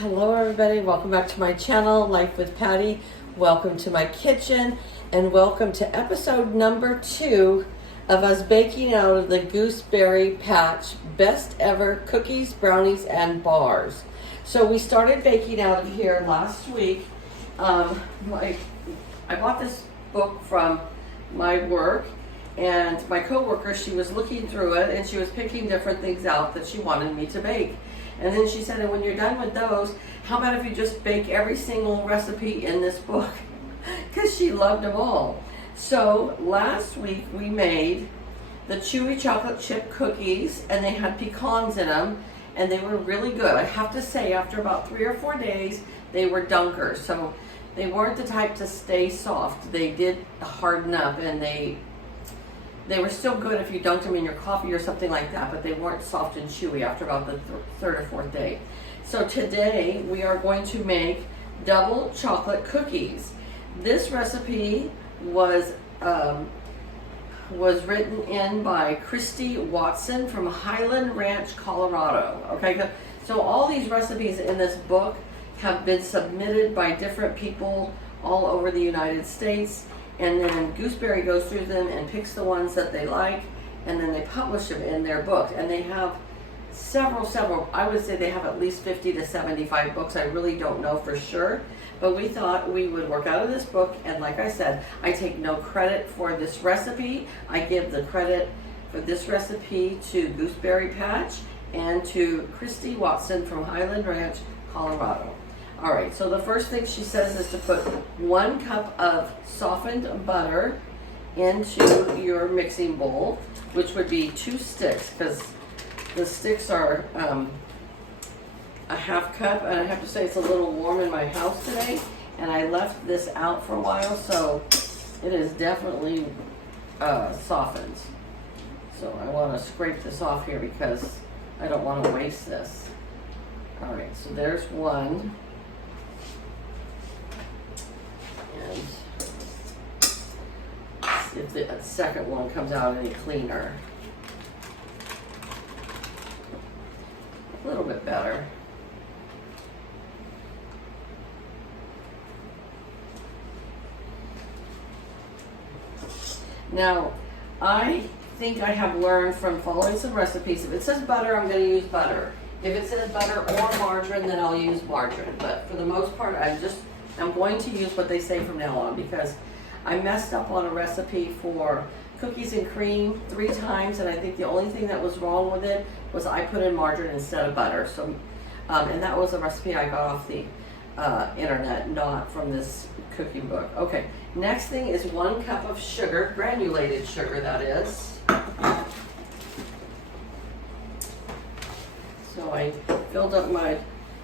Hello everybody, welcome back to my channel, Life with Patty. Welcome to my kitchen and welcome to episode number 2 of us baking out of the Gooseberry Patch best ever cookies, brownies, and bars. So we started baking out of here last week. I bought this book from my work, and my coworker, she was looking through it and she was picking different things out that she wanted me to bake. And then she said, and when you're done with those, how about if you just bake every single recipe in this book? Because she loved them all. So last week we made the chewy chocolate chip cookies, and they had pecans in them, and they were really good. I have to say, after about 3 or 4 days, they were dunkers. So they weren't the type to stay soft. They did harden up, and they were still good if you dunked them in your coffee or something like that, but they weren't soft and chewy after about the third or fourth day. So today we are going to make double chocolate cookies. This recipe was written in by Christy Watson from Highland Ranch, Colorado. Okay, so all these recipes in this book have been submitted by different people all over the United States. And then Gooseberry goes through them and picks the ones that they like, and then they publish them in their book. And they have several, I would say they have at least 50 to 75 books. I really don't know for sure. But we thought we would work out of this book, and like I said, I take no credit for this recipe. I give the credit for this recipe to Gooseberry Patch and to Christy Watson from Highland Ranch, Colorado. All right, so the first thing she says is to put 1 cup of softened butter into your mixing bowl, which would be 2 sticks, because the sticks are a half cup, and I have to say it's a little warm in my house today, and I left this out for a while, so it is definitely softened. So I want to scrape this off here because I don't want to waste this. All right, so there's 1. And see if the second one comes out any cleaner. A little bit better. Now, I think I have learned from following some recipes, if it says butter, I'm going to use butter. If it says butter or margarine, then I'll use margarine. But for the most part, I'm going to use what they say from now on, because I messed up on a recipe for cookies and cream 3 times, and I think the only thing that was wrong with it was I put in margarine instead of butter. So, and that was a recipe I got off the internet, not from this cooking book. Okay, next thing is 1 cup of sugar, granulated sugar that is. So I filled up my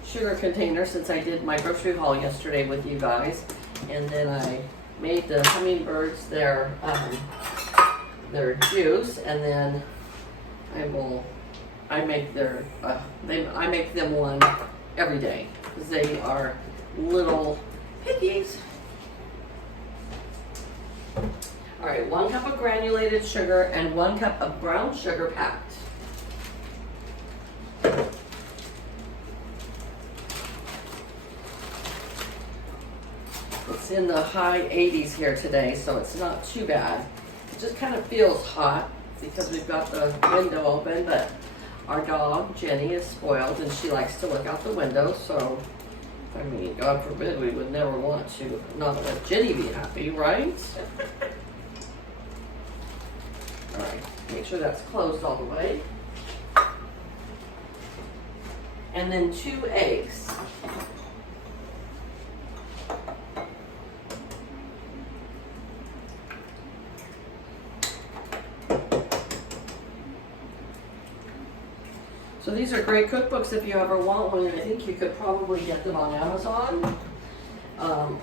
sugar container since I did my grocery haul yesterday with you guys, and then I made the hummingbirds their juice, and then I make them one every day because they are little piggies. All right, 1 cup of granulated sugar and 1 cup of brown sugar packed. It's in the high 80s here today, so it's not too bad. It just kind of feels hot because we've got the window open, but our dog, Jenny, is spoiled and she likes to look out the window, so, I mean, God forbid, we would never want to not let Jenny be happy, right? All right, make sure that's closed all the way. And then 2 eggs. So these are great cookbooks if you ever want one. I think you could probably get them on Amazon,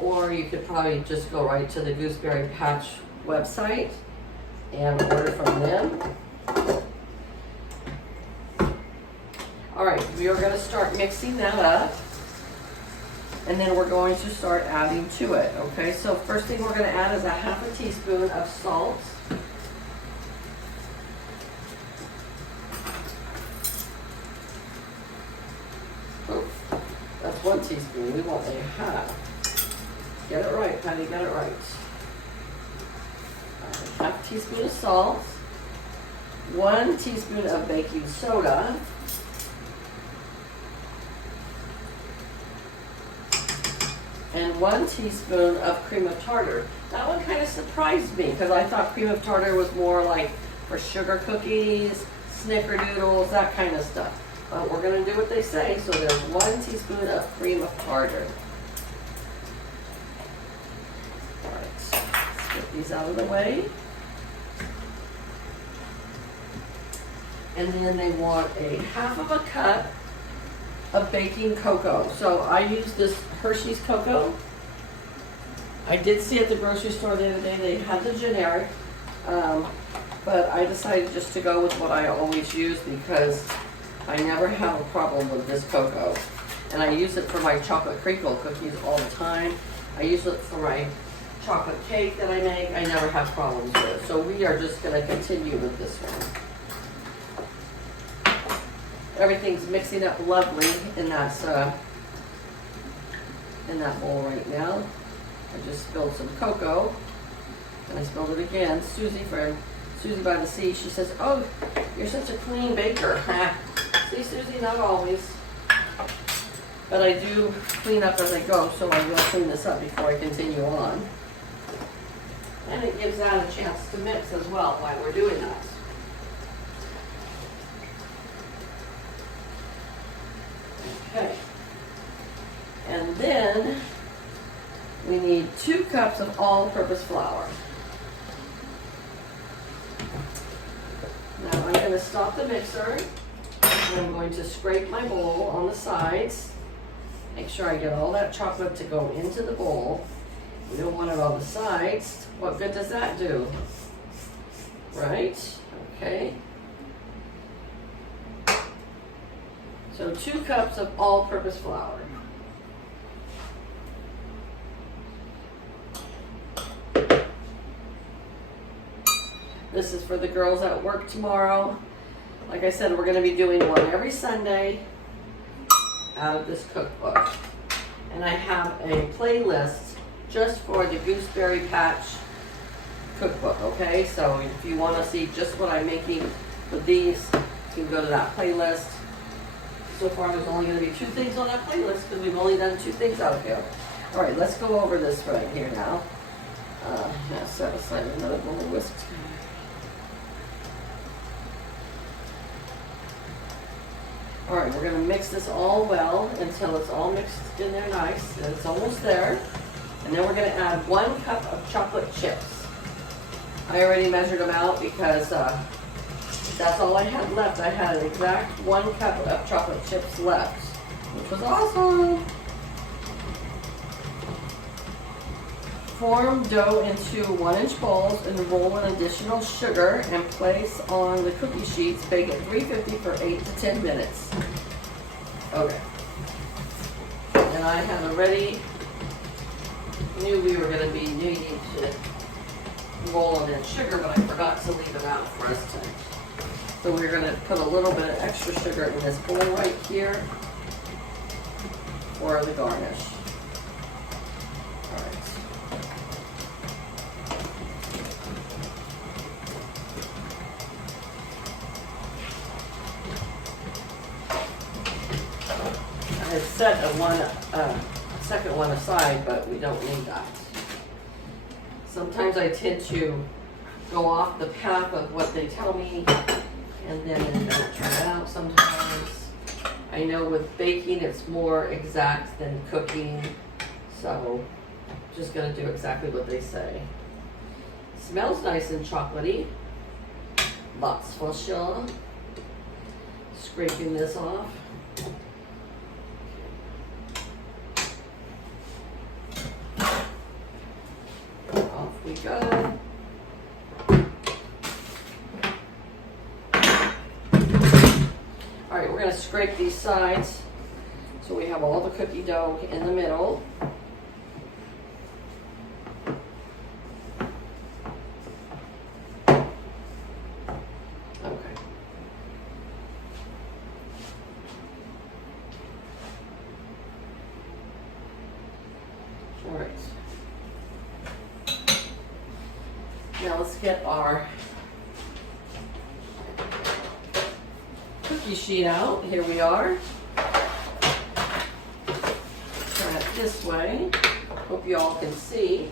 or you could probably just go right to the Gooseberry Patch website and order from them. All right, we are going to start mixing that up, and then we're going to start adding to it. Okay, so first thing we're going to add is a 1/2 teaspoon of salt. teaspoon. We want a half. Get it right, Patty, get it right. Half teaspoon of salt. 1 teaspoon of baking soda. And 1 teaspoon of cream of tartar. That one kind of surprised me because I thought cream of tartar was more like for sugar cookies, snickerdoodles, that kind of stuff. But we're going to do what they say, so there's 1 teaspoon of cream of tartar. All right, let's get these out of the way. And then they want a half of a cup of baking cocoa. So I use this Hershey's cocoa. I did see at the grocery store the other day they had the generic, but I decided just to go with what I always use because I never have a problem with this cocoa. And I use it for my chocolate crinkle cookies all the time. I use it for my chocolate cake that I make. I never have problems with it. So we are just going to continue with this one. Everything's mixing up lovely in that bowl right now. I just spilled some cocoa, and I spilled it again. Susie from Susie by the Sea, she says, "Oh, you're such a clean baker." See, Susie, not always, but I do clean up as I go, so I will clean this up before I continue on. And it gives that a chance to mix as well while we're doing that. Okay, and then we need 2 cups of all-purpose flour. Now I'm going to stop the mixer, and I'm going to scrape my bowl on the sides. Make sure I get all that chocolate to go into the bowl. We don't want it on the sides. What good does that do? Right? Okay. So 2 cups of all-purpose flour. This is for the girls at work tomorrow. Like I said, we're going to be doing one every Sunday out of this cookbook. And I have a playlist just for the Gooseberry Patch cookbook, okay? So if you want to see just what I'm making with these, you can go to that playlist. So far, there's only going to be 2 things on that playlist because we've only done 2 things out here. All right, let's go over this right here now. Now set aside another bowl of whisk. All right, we're going to mix this all well until it's all mixed in there nice. And it's almost there. And then we're going to add 1 cup of chocolate chips. I already measured them out because that's all I had left. I had an exact 1 cup of chocolate chips left, which was awesome. Form dough into 1-inch balls and roll in additional sugar and place on the cookie sheets. Bake at 350 for 8 to 10 minutes. Okay. And I had already knew we were going to be needing to roll them in sugar, but I forgot to leave them out for us to. So we're going to put a little bit of extra sugar in this bowl right here for the garnish. All right. I had set a second one aside, but we don't need that. Sometimes I tend to go off the path of what they tell me, and then it doesn't turn out sometimes. I know with baking it's more exact than cooking, so I'm just going to do exactly what they say. Smells nice and chocolatey. Lots for sure. Scraping this off. Off we go. All right, we're going to scrape these sides so we have all the cookie dough in the middle. Okay. All right. Now let's get our cookie sheet out. Here we are. Turn it this way. Hope you all can see.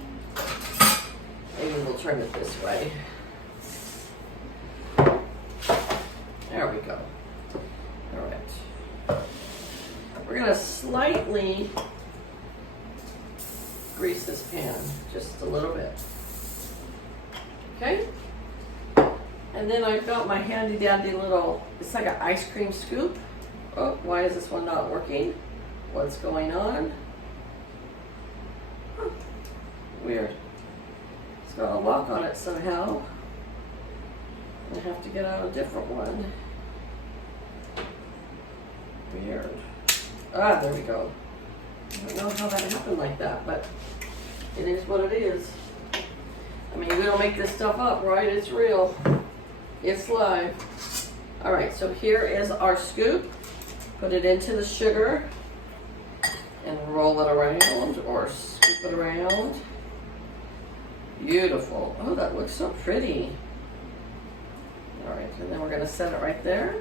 Maybe we'll turn it this way. There we go. All right. We're going to slightly grease this pan, just a little bit. Okay? And then I've got my handy dandy little, it's like an ice cream scoop. Oh, why is this one not working? What's going on? Huh. Weird. It's got a lock on it somehow. I have to get out a different one. Weird. Ah, there we go. I don't know how that happened like that, but it is what it is. I mean, we don't make this stuff up, right? It's real. It's live. All right, so here is our scoop. Put it into the sugar and roll it around or scoop it around. Beautiful. Oh, that looks so pretty. All right, and then we're gonna set it right there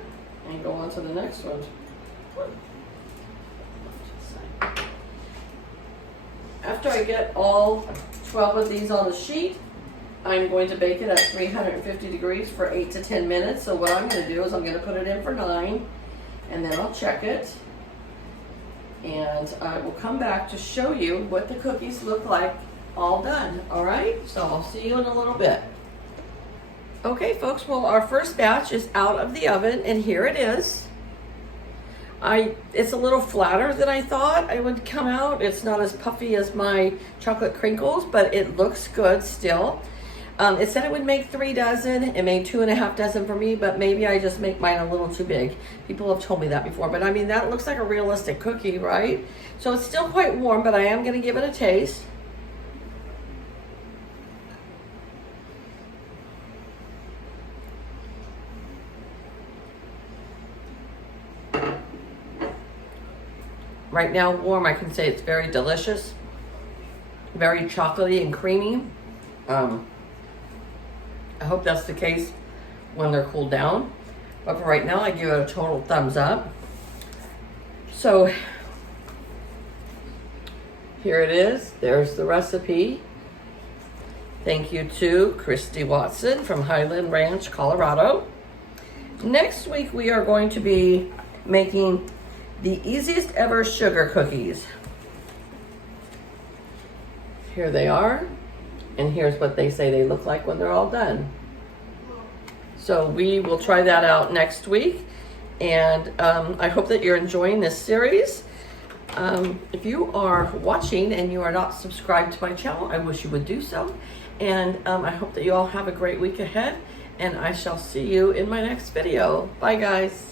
and go on to the next one. After I get all 12 of these on the sheet, I'm going to bake it at 350 degrees for 8 to 10 minutes. So what I'm going to do is I'm going to put it in for 9, and then I'll check it. And I will come back to show you what the cookies look like all done. All right, so I'll see you in a little bit. Okay, folks, well, our first batch is out of the oven, and here it is. It's a little flatter than I thought it would come out. It's not as puffy as my chocolate crinkles, but it looks good still. It said it would make 3 dozen. It made 2.5 dozen for me, but maybe I just make mine a little too big. People have told me that before, but I mean, that looks like a realistic cookie, right? So it's still quite warm, but I am gonna give it a taste. Right now, warm, I can say it's very delicious, very chocolatey and creamy. I hope that's the case when they're cooled down. But for right now, I give it a total thumbs up. So here it is. There's the recipe. Thank you to Christy Watson from Highland Ranch, Colorado. Next week, we are going to be making the easiest ever sugar cookies. Here they are, and here's what they say they look like when they're all done. So we will try that out next week, and I hope that you're enjoying this series. If you are watching and you are not subscribed to my channel, I wish you would do so. And I hope that you all have a great week ahead, and I shall see you in my next video. Bye, guys.